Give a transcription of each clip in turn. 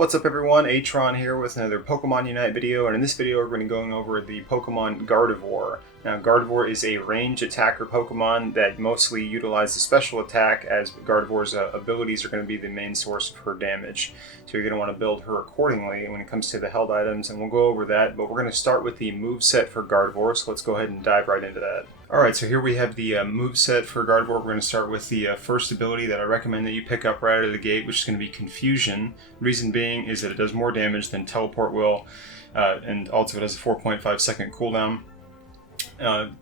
What's up everyone, ATRon here with another Pokemon Unite video, and in this video we're going to be going over the Pokemon Gardevoir. Now Gardevoir is a ranged attacker Pokemon that mostly utilizes special attack, as Gardevoir's abilities are going to be the main source of her damage. So you're going to want to build her accordingly when it comes to the held items, and we'll go over that, but we're going to start with the moveset for Gardevoir, so let's go ahead and dive right into that. Alright, so here we have the moveset for Gardevoir. We're going to start with the first ability that I recommend that you pick up right out of the gate, which is going to be Confusion. Reason being is that it does more damage than Teleport will, and also it has a 4.5 second cooldown.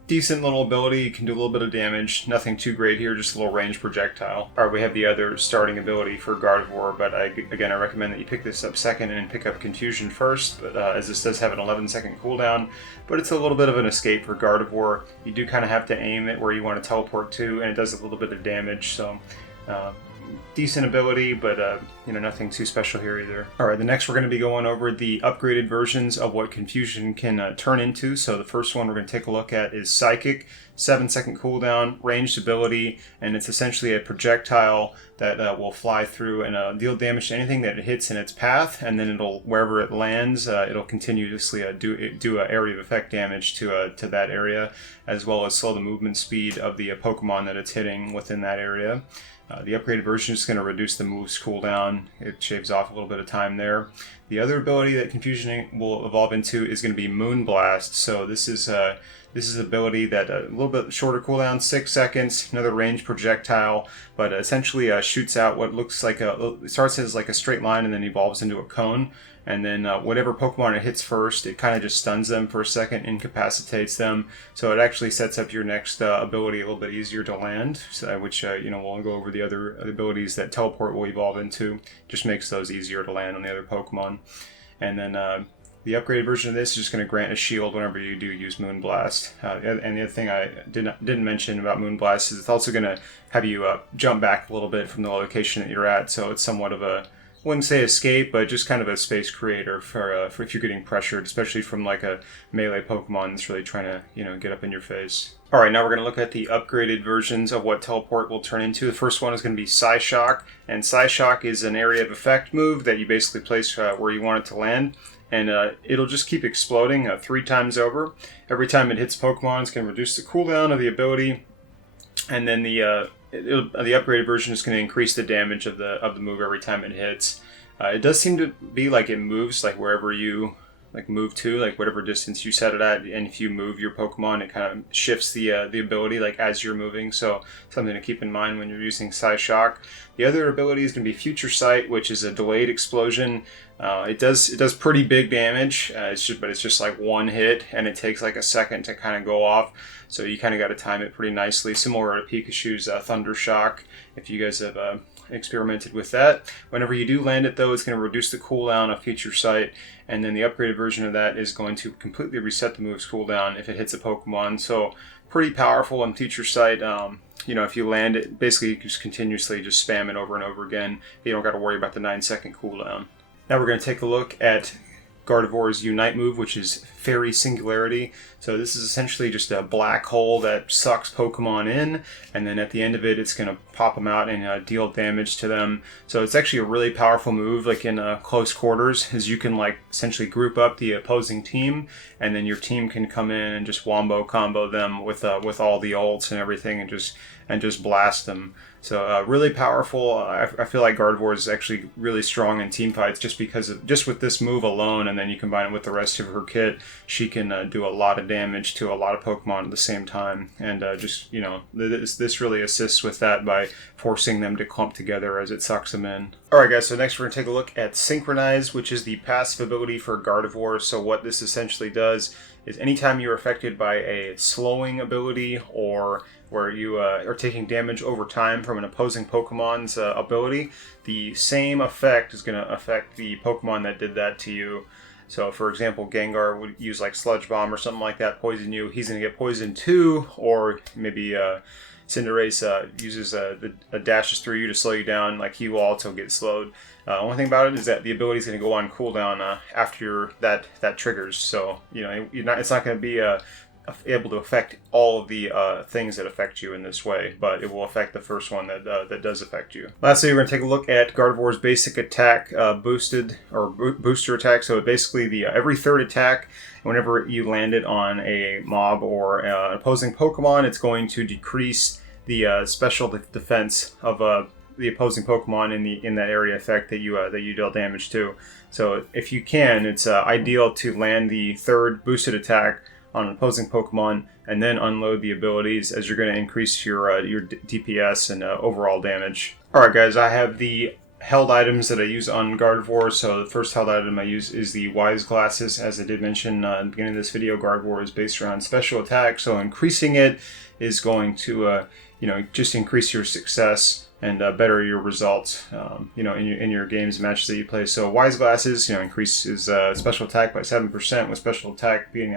Decent little ability, you can do a little bit of damage, nothing too great here, just a little range projectile. Alright, we have the other starting ability for Gardevoir, but I recommend that you pick this up second and pick up Confusion first, but, as this does have an 11-second cooldown, but it's a little bit of an escape for Gardevoir. You do kind of have to aim it where you want to teleport to, and it does a little bit of damage, so decent ability, but nothing too special here either. Alright, the next we're going to be going over the upgraded versions of what Confusion can turn into. So the first one we're going to take a look at is Psychic, 7-second cooldown, ranged ability, and it's essentially a projectile that will fly through and deal damage to anything that it hits in its path, and then it'll, wherever it lands, it'll continuously do area of effect damage to that area, as well as slow the movement speed of the Pokemon that it's hitting within that area. The upgraded version is going to reduce the move's cooldown. It shaves off a little bit of time there. The other ability that Confusion will evolve into is going to be Moonblast. So this is an ability that a little bit shorter cooldown, 6 seconds, another range projectile, but essentially shoots out what looks like it starts as like a straight line and then evolves into a cone. And then whatever Pokemon it hits first, it kind of just stuns them for a second, incapacitates them. So it actually sets up your next ability a little bit easier to land, which we'll go over the other abilities that Teleport will evolve into. Just makes those easier to land on the other Pokemon. And then the upgraded version of this is just going to grant a shield whenever you do use Moonblast. And the other thing I didn't mention about Moonblast is it's also going to have you jump back a little bit from the location that you're at. So it's somewhat of a, I wouldn't say escape, but just kind of a space creator for if you're getting pressured, especially from like a melee Pokemon that's really trying to get up in your face. Alright, now we're going to look at the upgraded versions of what Teleport will turn into. The first one is going to be Psyshock, and Psyshock is an area of effect move that you basically place where you want it to land, and it'll just keep exploding 3 times over. Every time it hits Pokemon, it's going to reduce the cooldown of the ability, and then the upgraded version is going to increase the damage of the move every time it hits. It does seem to be like it moves like wherever you move to, like whatever distance you set it at, and if you move your Pokemon, it kind of shifts the ability like as you're moving. So something to keep in mind when you're using Psyshock. The other ability is going to be Future Sight, which is a delayed explosion. It does pretty big damage. It's just like one hit, and it takes like a second to kind of go off. So you kind of got to time it pretty nicely, similar to Pikachu's Thunder Shock. If you guys have experimented with that. Whenever you do land it though, it's going to reduce the cooldown of Future Sight, and then the upgraded version of that is going to completely reset the move's cooldown if it hits a Pokemon. So pretty powerful in Future Sight. If you land it, basically you can just continuously just spam it over and over again. You don't got to worry about the 9-second cooldown. Now we're going to take a look at Gardevoir's Unite move, which is Fairy Singularity. So this is essentially just a black hole that sucks Pokemon in, and then at the end of it, it's going to pop them out and deal damage to them. So it's actually a really powerful move, like in close quarters, as you can like essentially group up the opposing team, and then your team can come in and just wombo combo them with all the ults and everything, and just blast them. So really powerful. I feel like Gardevoir is actually really strong in team fights just because of with this move alone, and then you combine it with the rest of her kit, she can do a lot of damage to a lot of Pokemon at the same time. And this really assists with that by forcing them to clump together as it sucks them in. Alright guys, so next we're going to take a look at Synchronize, which is the passive ability for Gardevoir. So what this essentially does is anytime you're affected by a slowing ability, or where you are taking damage over time from an opposing Pokemon's ability, the same effect is going to affect the Pokemon that did that to you. So for example, Gengar would use like Sludge Bomb or something like that, poison you. He's going to get poisoned too, or maybe Cinderace uses a dashes through you to slow you down, like he will also get slowed. Only thing about it is that the ability is going to go on cooldown after that triggers. So it's not going to be able to affect all of the things that affect you in this way, but it will affect the first one that does affect you. Lastly, we're going to take a look at Gardevoir's basic attack booster attack. So basically, the every third attack, whenever you land it on a mob or an opposing Pokemon, it's going to decrease the special defense of the opposing Pokemon in that area effect that you deal damage to. So if you can, it's ideal to land the third boosted attack on an opposing Pokemon and then unload the abilities, as you're going to increase your DPS and overall damage. Alright guys, I have the held items that I use on Gardevoir. So the first held item I use is the Wise Glasses. As I did mention in the beginning of this video, Gardevoir is based around special attack, so increasing it is going to just increase your success and better your results, in your games and matches that you play. So Wise Glasses, increases special attack by 7%, with special attack being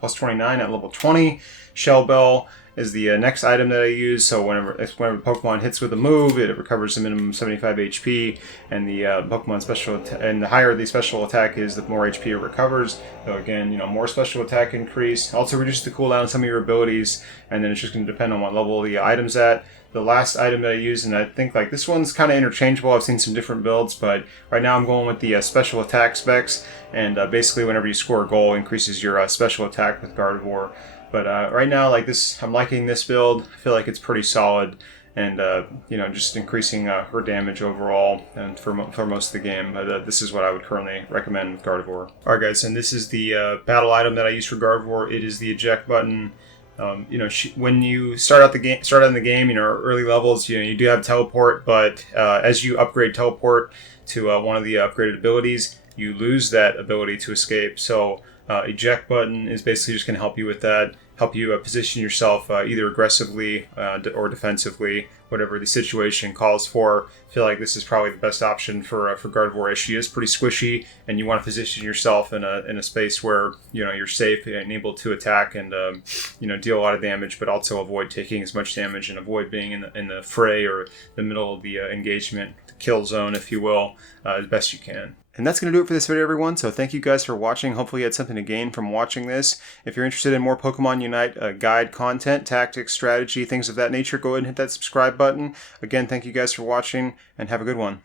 plus 29 at level 20. Shell Bell is the next item that I use. So whenever Pokemon hits with a move, it recovers a minimum 75 HP, and the Pokemon and the higher the special attack is, the more HP it recovers. So again, more special attack increase. Also reduces the cooldown on some of your abilities, and then it's just going to depend on what level the item's at. The last item that I use, and I think this one's kind of interchangeable. I've seen some different builds, but right now I'm going with the special attack specs, and basically whenever you score a goal, increases your special attack with Gardevoir. But right now, I'm liking this build. I feel like it's pretty solid, and just increasing her damage overall and for most of the game. But this is what I would currently recommend with Gardevoir. Alright guys, and this is the battle item that I use for Gardevoir. It is the eject button. When you start out in the game, early levels, you do have teleport, but as you upgrade teleport to one of the upgraded abilities, you lose that ability to escape. So eject button is basically just going to help you with that, help you position yourself either aggressively or defensively, whatever the situation calls for. I feel like this is probably the best option for Gardevoir, as she is pretty squishy, and you want to position yourself in a space where you're safe and able to attack and deal a lot of damage, but also avoid taking as much damage and avoid being in the fray or the middle of the engagement, the kill zone, if you will, as best you can. And that's going to do it for this video, everyone. So thank you guys for watching. Hopefully you had something to gain from watching this. If you're interested in more Pokemon Unite guide content, tactics, strategy, things of that nature, go ahead and hit that subscribe button. Again, thank you guys for watching, and have a good one.